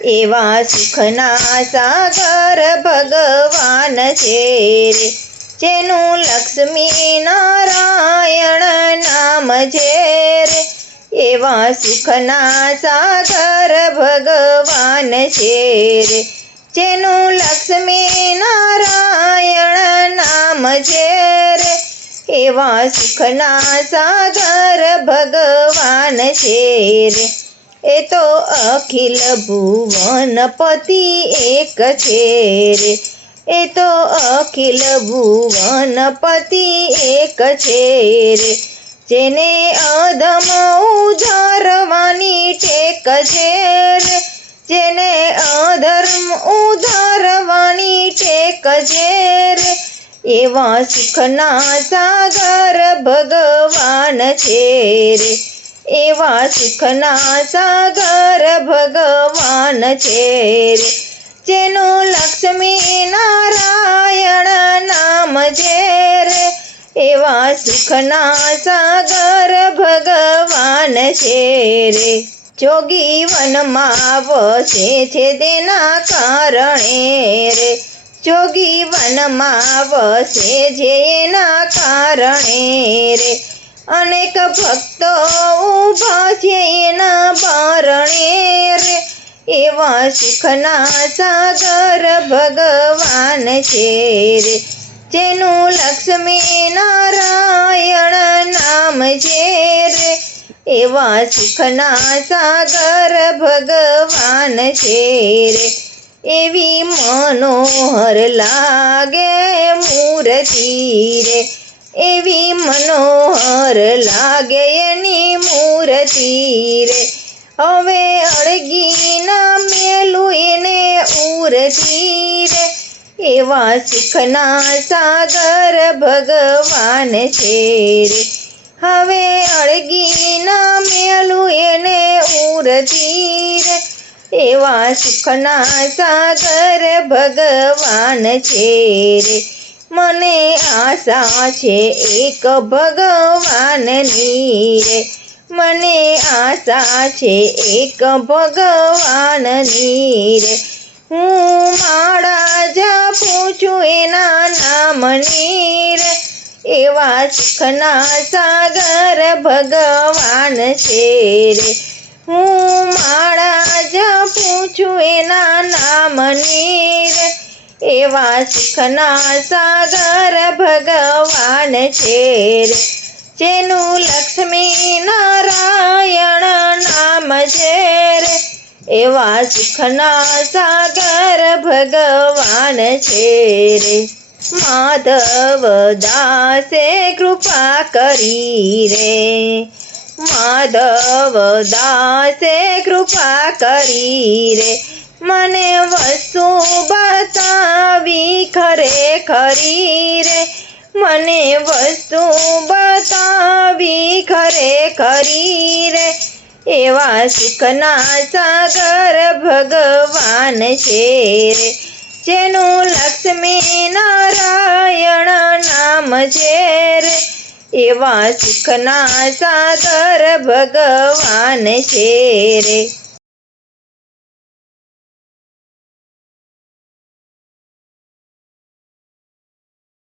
એવા સુખના સાગર ભગવાન છે રે, જેનું લક્ષ્મી નારાયણ નામ છે રે, એવા સુખના સાગર ભગવાન છે રે, જેનું લક્ષ્મી નારાયણ નામ છે રે, એવા સુખના સાગર ભગવાન છે રે, એ તો અખિલ ભુવનપતિ એક છે રે, એ તો અખિલ ભુવનપતિ એક છે રે, જેને અધમ ઉધારવાની ટેક છે રે, જેને અધર્મ ઉધારવાની ટેક છે રે, એવા સુખના સાગર ભગવાન છે રે, એવા સુખના સાગર ભગવાન છે રે, જેનું લક્ષ્મી નારાયણ નામ છે રે, એવા સુખના સાગર ભગવાન છે રે, જોગી વનમાં વસે છે તેના કારણે રે, જોગી વનમાં વસે છે એના કારણે રે, અનેક ભક્તો ઊભા છે એના બારણે રે, એવા સુખના સાગર ભગવાન છે રે, જેનું લક્ષ્મી નારાયણ નામ છે રે, એવા સુખના સાગર ભગવાન છે રે, એવી મનોહર લાગે મૂર્તિ રે, એવી મનોહર લાગે એની મૂર્તિ રે, હવે અળગી ના મેલું એને ઉરતી રે, એવા સુખના સાગર ભગવાન છે રે, હવે અળગી ના મેલું એને ઉરતી રે, એવા સુખના સાગર ભગવાન છે રે, મને આશા છે એક ભગવાનની રે, મને આશા છે એક ભગવાનની રે, હું માળા જપું છું એના નામની રે, એવા સુખના સાગર ભગવાન છે રે, હું માળા જપું છું એના નામની રે, એવા સુખના સાગર ભગવાન છે રે, જેનું લક્ષ્મી નારાયણ નામ છે રે, એવા સુખના સાગર ભગવાન છે રે, માધવ દાસે કૃપા કરી રે, માધવ દાસે કૃપા કરી રે, મને વસ્તુ બતાવી ખરેખરી રે, મને વસ્તુ બતાવી ખરેખરી રે, એવા સુખના સાગર ભગવાન છે રે, જેનું લક્ષ્મી નારાયણ નામ છે રે, એવા સુખના સાગર ભગવાન છે રે.